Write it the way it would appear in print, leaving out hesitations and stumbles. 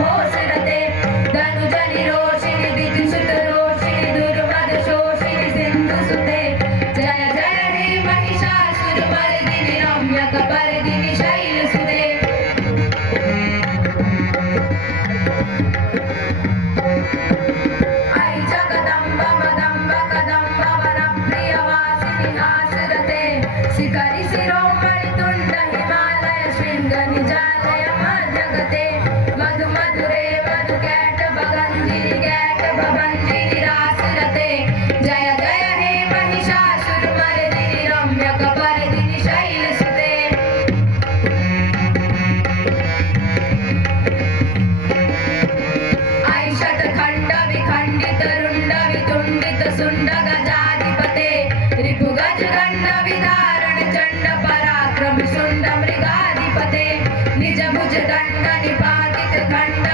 घोषरते धनुजनि रोषिणि दितिसुत रोषिणि दुर्मद शोषिणि सिन्धुसुते जय जय हे महिषासुरमर्दिनि रम्यकपर्दिनि शैलसुते ऐ जगदम्ब मदम्ब कदम्ब वनप्रियवासिनि हासरते शिखरि शिरोमणि तुण्ड हिमालय शृङ्ग निजालय मध्यगते मधु मधुरे मधु कैटभगञ्जिनि कैटभवञ्जिनि रासरते जय जय हे महिषासुरमर्दिनि रम्यकपर्दिनि शैलसुते ऐ शतखण्ड विखण्डित रुण्ड वितुण्डित सुण्ड गजाधिपते रिपुगज गण्ड विदारण चण्ड पराक्रमि शुण्ड मृगाधिपते निज भुज दण्ड निपातित खण्ड